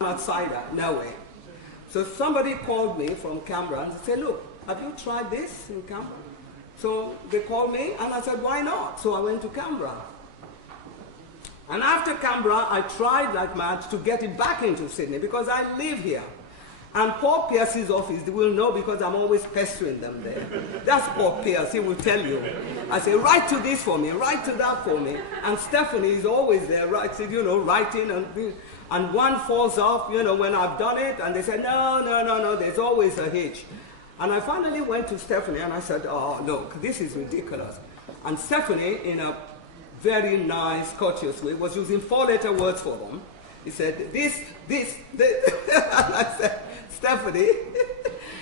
outside, no way. So somebody called me from Canberra and said, look, have you tried this in Canberra? So they called me and I said, why not? So I went to Canberra. And after Canberra, I tried like mad to get it back into Sydney because I live here. And Paul Pierce's office, they will know because I'm always pestering them there. That's Paul Pierce, he will tell you. I say, write to this for me, write to that for me. And Stephanie is always there, writing, writing and one falls off, when I've done it, and they say, no, there's always a hitch. And I finally went to Stephanie and I said, oh, look, this is ridiculous. And Stephanie, in a very nice, courteous way, was using 4-letter words for them. He said, this. And I said, Stephanie,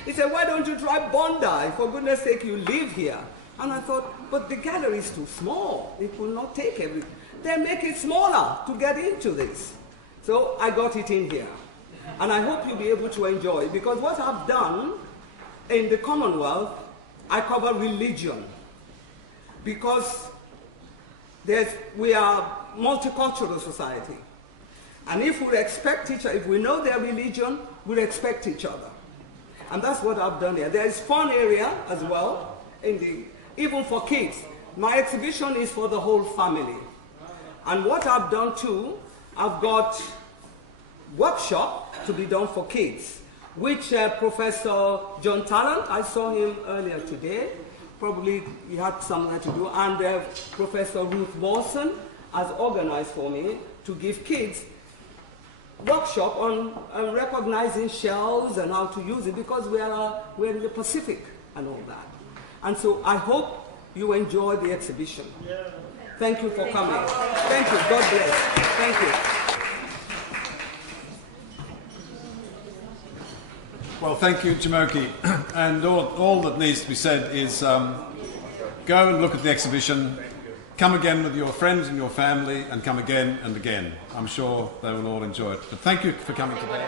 he said, why don't you try Bondi? For goodness sake, you live here. And I thought, but the gallery is too small. It will not take everything. They make it smaller to get into this. So I got it in here. And I hope you'll be able to enjoy it, because what I've done in the Commonwealth, I cover religion. Because we are a multicultural society. And if we respect each other, if we know their religion, we respect each other. And that's what I've done here. There is fun area as well, even for kids. My exhibition is for the whole family. And what I've done too, I've got workshop to be done for kids, which Professor John Tallant, I saw him earlier today, probably he had something to do, and Professor Ruth Mawson has organized for me to give kids workshop on recognizing shells and how to use it, because we're in the Pacific and all that. And so I hope you enjoy the exhibition. Thank you for coming. Thank you. God bless. Thank you. Well, thank you, Jamoki. And all that needs to be said is go and look at the exhibition, come again with your friends and your family, and come again and again. I'm sure they will all enjoy it. But thank you for coming today.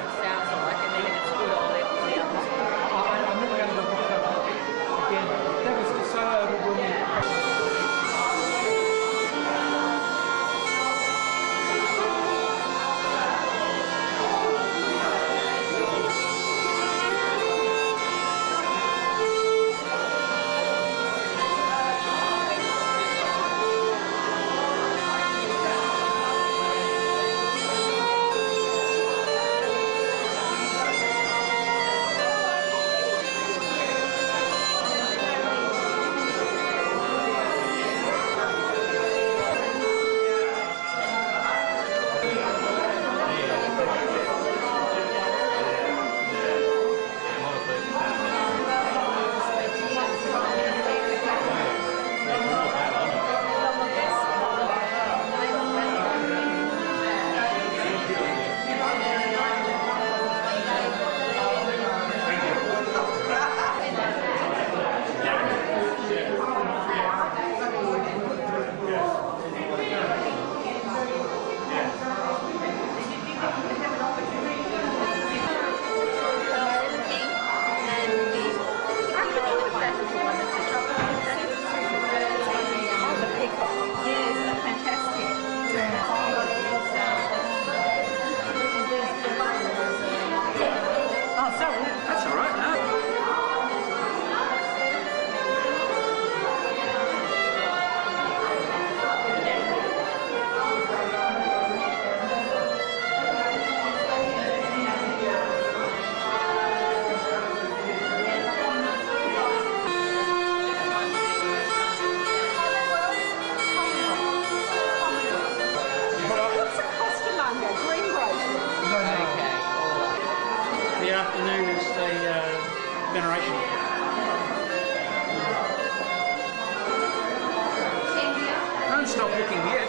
Stop looking yet.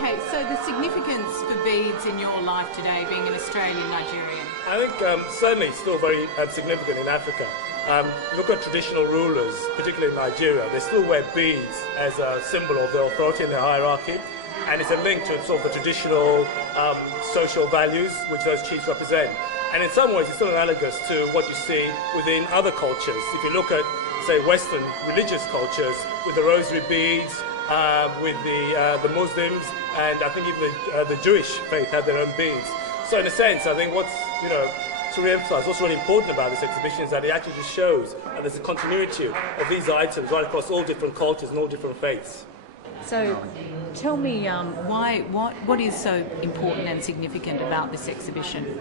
Okay, so the significance for beads in your life today, being an Australian Nigerian? I think certainly it's still very significant in Africa. Look at traditional rulers, particularly in Nigeria, they still wear beads as a symbol of their authority and their hierarchy, and it's a link to sort of the traditional social values which those chiefs represent. And in some ways it's still analogous to what you see within other cultures. If you look at, say, Western religious cultures with the rosary beads, with the Muslims, and I think even the Jewish faith have their own beads. So in a sense, I think what's, to re-emphasize, what's really important about this exhibition is that it actually just shows that there's a continuity of these items right across all different cultures and all different faiths. So tell me, what is so important and significant about this exhibition?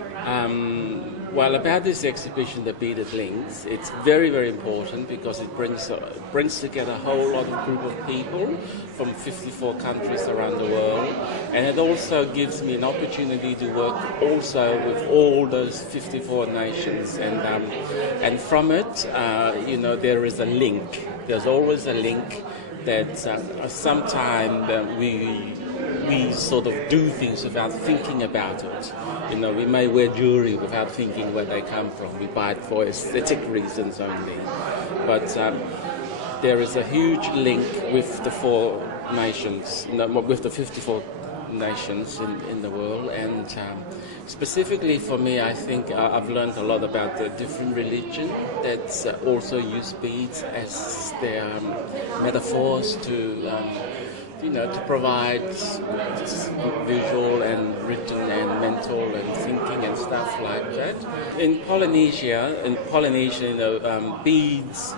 Well, about this exhibition, the Beaded Links, it's very, very important because it brings together a whole lot of group of people from 54 countries around the world, and it also gives me an opportunity to work also with all those 54 nations, and from it, there is a link. There's always a link that sometimes we sort of do things without thinking about it. We may wear jewelry without thinking where they come from. We buy it for aesthetic reasons only. But there is a huge link with the four nations, with the 54 nations in the world, and specifically for me, I think I've learned a lot about the different religions that also use beads as their metaphors to provide visual and written and mental and thinking and stuff like that. In Polynesia, beads,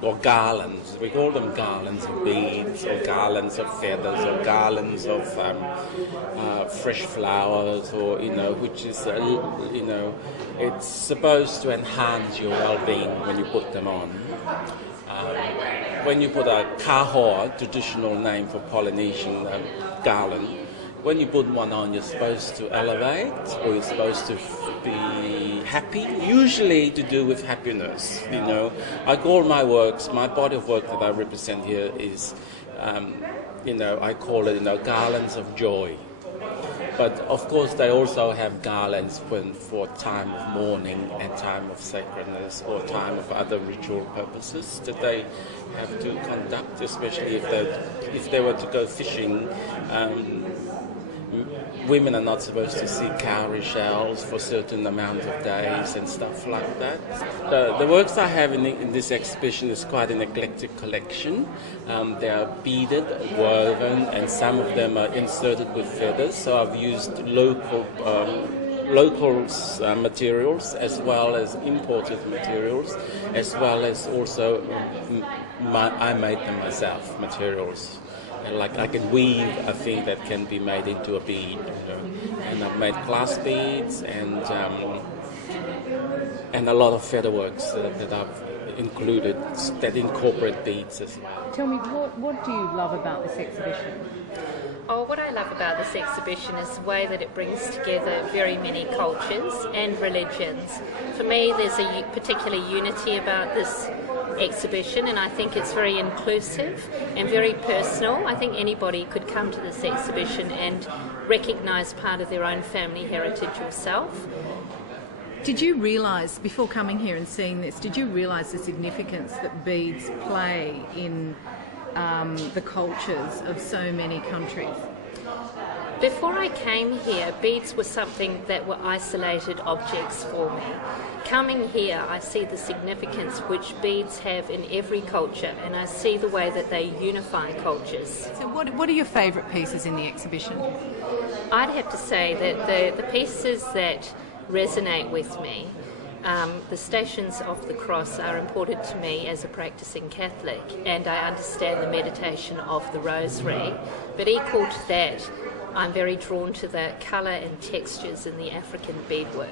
or garlands. We call them garlands of beads, or garlands of feathers, or garlands of fresh flowers, or which is it's supposed to enhance your well-being when you put them on. When you put a kahoa, traditional name for Polynesian garland, when you put one on, you're supposed to elevate, or you're supposed to be happy, usually to do with happiness. I call my works, my body of work that I represent here is, I call it, garlands of joy. But of course, they also have garlands for time of mourning and time of sacredness, or time of other ritual purposes that they have to conduct, especially if they were to go fishing. Women are not supposed to see cowrie shells for a certain amount of days and stuff like that. The works I have in this exhibition is quite an eclectic collection. They are beaded, woven, and some of them are inserted with feathers. So I've used local materials as well as imported materials, as well as also I made them myself materials. Like I can weave a thing that can be made into a bead, and I've made glass beads and a lot of feather works that I've included that incorporate beads as well. Tell me, what do you love about this exhibition? Oh, what I love about this exhibition is the way that it brings together very many cultures and religions. For me, there's a particular unity about this exhibition, and I think it's very inclusive and very personal. I think anybody could come to this exhibition and recognise part of their own family heritage yourself. Did you realise, before coming here and seeing this, did you realise the significance that beads play in the cultures of so many countries? Before I came here, beads were something that were isolated objects for me. Coming here, I see the significance which beads have in every culture, and I see the way that they unify cultures. So what are your favourite pieces in the exhibition? I'd have to say that the pieces that resonate with me, the Stations of the Cross are important to me as a practicing Catholic, and I understand the meditation of the Rosary, but equal to that, I'm very drawn to the colour and textures in the African beadwork.